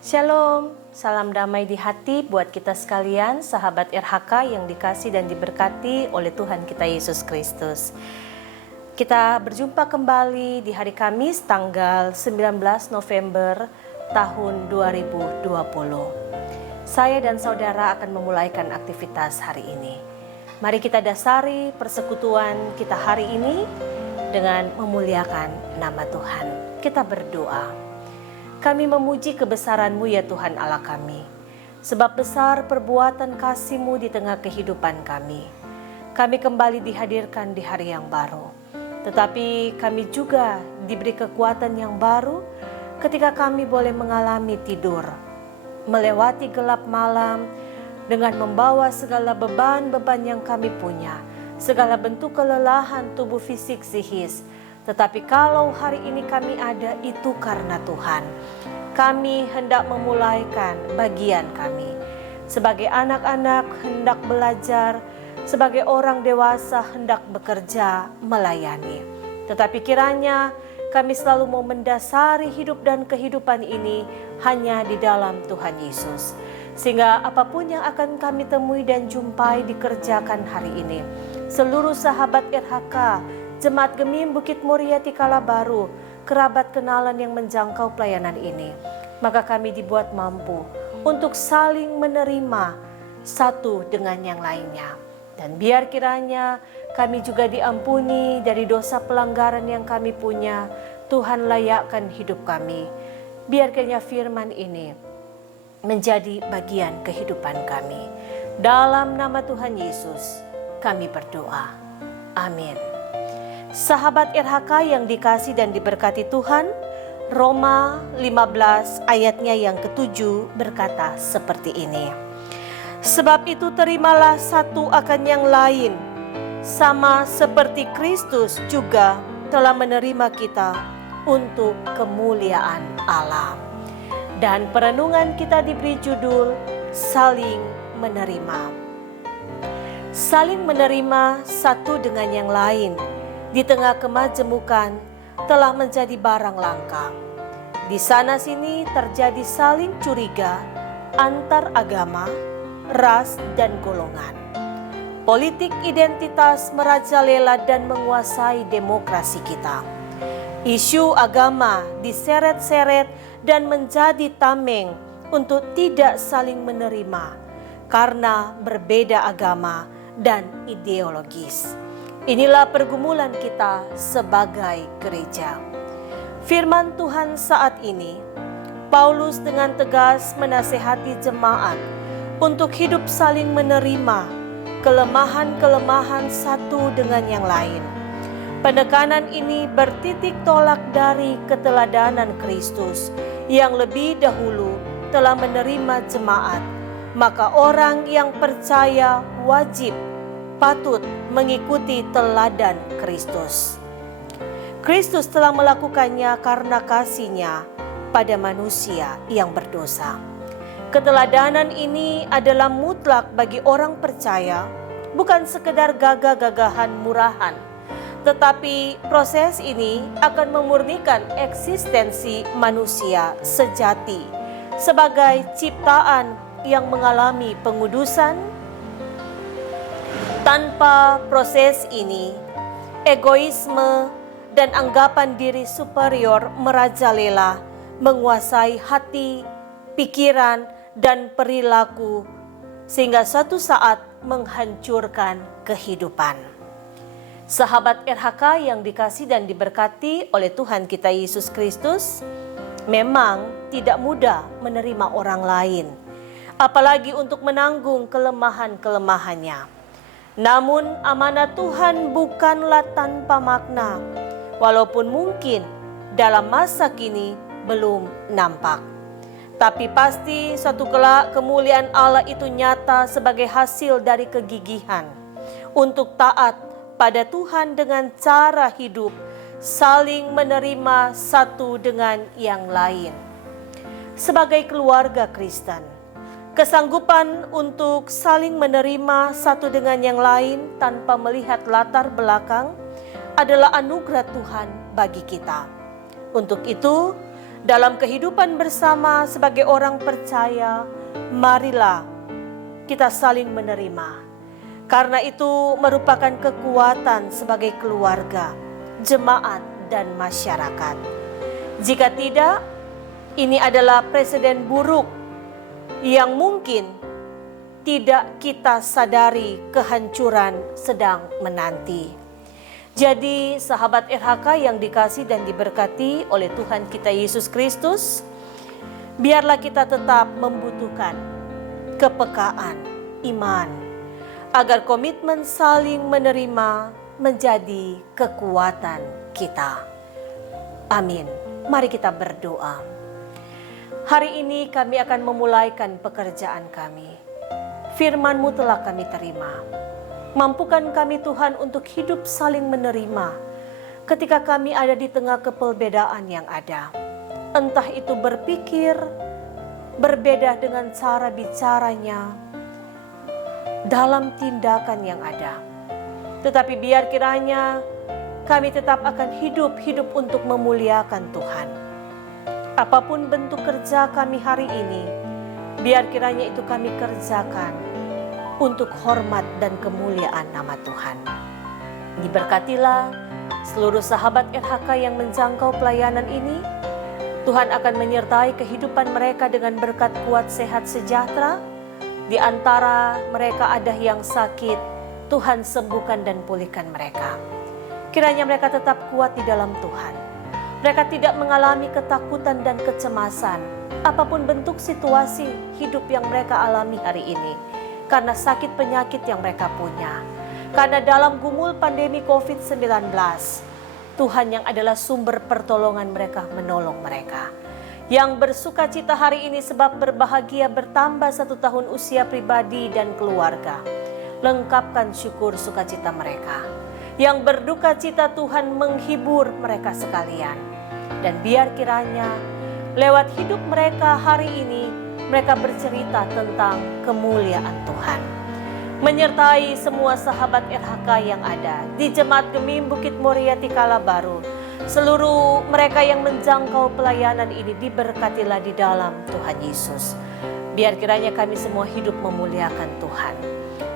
Shalom, salam damai di hati buat kita sekalian, sahabat RHK yang dikasih dan diberkati oleh Tuhan kita Yesus Kristus. Kita berjumpa kembali di hari Kamis tanggal 19 November tahun 2020. Saya dan saudara akan memulaikan aktivitas hari ini. Mari kita dasari persekutuan kita hari ini dengan memuliakan nama Tuhan. Kita berdoa. Kami memuji kebesaran-Mu ya Tuhan Allah kami. Sebab besar perbuatan kasih-Mu di tengah kehidupan kami. Kami kembali dihadirkan di hari yang baru. Tetapi kami juga diberi kekuatan yang baru ketika kami boleh mengalami tidur. Melewati gelap malam dengan membawa segala beban-beban yang kami punya. Segala bentuk kelelahan tubuh fisik psikis. Tetapi kalau hari ini kami ada, itu karena Tuhan. Kami hendak memulaikan bagian kami. Sebagai anak-anak hendak belajar, sebagai orang dewasa hendak bekerja, melayani. Tetapi kiranya kami selalu mau mendasari hidup dan kehidupan ini hanya di dalam Tuhan Yesus. Sehingga apapun yang akan kami temui dan jumpai dikerjakan hari ini. Seluruh sahabat RHK, Jemaat Gemim Bukit Muria Tikala Baru, kerabat kenalan yang menjangkau pelayanan ini, maka kami dibuat mampu untuk saling menerima satu dengan yang lainnya. Dan biar kiranya kami juga diampuni dari dosa pelanggaran yang kami punya. Tuhan layakkan hidup kami. Biar kiranya firman ini menjadi bagian kehidupan kami. Dalam nama Tuhan Yesus kami berdoa. Amin. Sahabat RHK yang dikasih dan diberkati Tuhan, Roma 15 ayatnya yang ke-7 berkata seperti ini. Sebab itu terimalah satu akan yang lain, sama seperti Kristus juga telah menerima kita untuk kemuliaan Allah. Dan perenungan kita diberi judul Saling Menerima. Saling menerima satu dengan yang lain di tengah kemajemukan telah menjadi barang langka. Di sana sini terjadi saling curiga antar agama, ras dan golongan. Politik identitas merajalela dan menguasai demokrasi kita. Isu agama diseret-seret dan menjadi tameng untuk tidak saling menerima karena berbeda agama dan ideologis. Inilah pergumulan kita sebagai gereja. Firman Tuhan saat ini, Paulus dengan tegas menasihati jemaat untuk hidup saling menerima kelemahan-kelemahan satu dengan yang lain. Penekanan ini bertitik tolak dari keteladanan Kristus yang lebih dahulu telah menerima jemaat. Maka orang yang percaya wajib patut mengikuti teladan Kristus. Kristus telah melakukannya karena kasih-Nya pada manusia yang berdosa. Keteladanan ini adalah mutlak bagi orang percaya, bukan sekedar gagah-gagahan murahan. Tetapi proses ini akan memurnikan eksistensi manusia sejati sebagai ciptaan yang mengalami pengudusan. Tanpa proses ini, egoisme dan anggapan diri superior merajalela, menguasai hati, pikiran, dan perilaku, sehingga suatu saat menghancurkan kehidupan. Sahabat RHK yang dikasih dan diberkati oleh Tuhan kita Yesus Kristus, memang tidak mudah menerima orang lain, apalagi untuk menanggung kelemahan-kelemahannya. Namun amanat Tuhan bukanlah tanpa makna, walaupun mungkin dalam masa kini belum nampak. Tapi pasti suatu kelak kemuliaan Allah itu nyata sebagai hasil dari kegigihan untuk taat pada Tuhan dengan cara hidup saling menerima satu dengan yang lain. Sebagai keluarga Kristen, kesanggupan untuk saling menerima satu dengan yang lain tanpa melihat latar belakang adalah anugerah Tuhan bagi kita. Untuk itu, Dalam kehidupan bersama sebagai orang percaya, marilah kita saling menerima. Karena itu merupakan kekuatan sebagai keluarga, jemaat, dan masyarakat. Jika tidak, ini adalah presiden buruk yang mungkin tidak kita sadari kehancuran sedang menanti. Jadi sahabat RHK yang dikasih dan diberkati oleh Tuhan kita Yesus Kristus, biarlah kita tetap membutuhkan kepekaan iman, agar komitmen saling menerima menjadi kekuatan kita. Amin. Mari kita berdoa. Hari ini kami akan memulaikan pekerjaan kami. Firman-Mu telah kami terima. Mampukan kami Tuhan untuk hidup saling menerima ketika kami ada di tengah keperbedaan yang ada. Entah itu berpikir, berbeda dengan cara bicaranya, dalam tindakan yang ada. Tetapi biar kiranya kami tetap akan hidup untuk memuliakan Tuhan. Apapun bentuk kerja kami hari ini, biar kiranya itu kami kerjakan untuk hormat dan kemuliaan nama Tuhan. Diberkatilah seluruh sahabat RHK yang menjangkau pelayanan ini. Tuhan akan menyertai kehidupan mereka dengan berkat kuat sehat sejahtera. Di antara mereka ada yang sakit, Tuhan sembuhkan dan pulihkan mereka. Kiranya mereka tetap kuat di dalam Tuhan. Mereka tidak mengalami ketakutan dan kecemasan, apapun bentuk situasi hidup yang mereka alami hari ini, karena sakit penyakit yang mereka punya. Karena dalam gumul pandemi COVID-19, Tuhan yang adalah sumber pertolongan mereka menolong mereka. Yang bersuka cita hari ini sebab berbahagia bertambah 1 tahun usia pribadi dan keluarga. Lengkapkan syukur sukacita mereka. Yang berduka cita Tuhan menghibur mereka sekalian. Dan biar kiranya lewat hidup mereka hari ini, mereka bercerita tentang kemuliaan Tuhan. Menyertai semua sahabat RHK yang ada di Jemaat Gemim Bukit Moriah Tikala Baru. Seluruh mereka yang menjangkau pelayanan ini diberkatilah di dalam Tuhan Yesus. Biar kiranya kami semua hidup memuliakan Tuhan.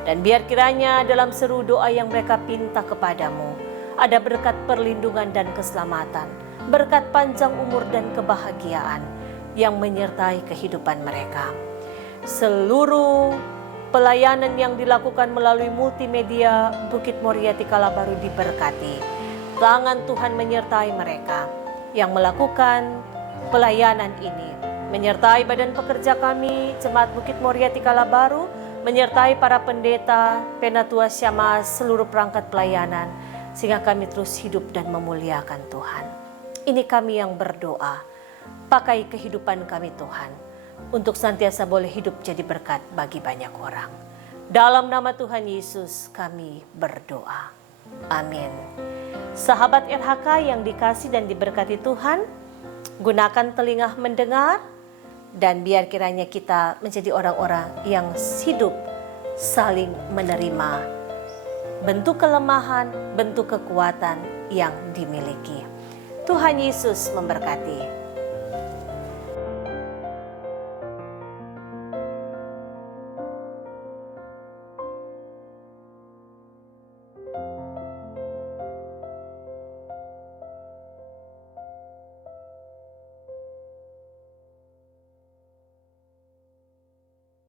Dan biar kiranya dalam seru doa yang mereka pinta kepadamu, ada berkat perlindungan dan keselamatan, berkat panjang umur dan kebahagiaan yang menyertai kehidupan mereka. Seluruh pelayanan yang dilakukan melalui multimedia Bukit Moriah Tikala Baru diberkati. Tangan Tuhan menyertai mereka yang melakukan pelayanan ini. Menyertai badan pekerja kami, Jemaat Bukit Moriah Tikala Baru, menyertai para pendeta, penatua syama, seluruh perangkat pelayanan, sehingga kami terus hidup dan memuliakan Tuhan. Ini kami yang berdoa, pakai kehidupan kami Tuhan, untuk senantiasa boleh hidup jadi berkat bagi banyak orang. Dalam nama Tuhan Yesus kami berdoa. Amin. Sahabat RHK yang dikasih dan diberkati Tuhan, gunakan telinga mendengar, dan biar kiranya kita menjadi orang-orang yang hidup saling menerima bentuk kelemahan, bentuk kekuatan yang dimiliki. Tuhan Yesus memberkati.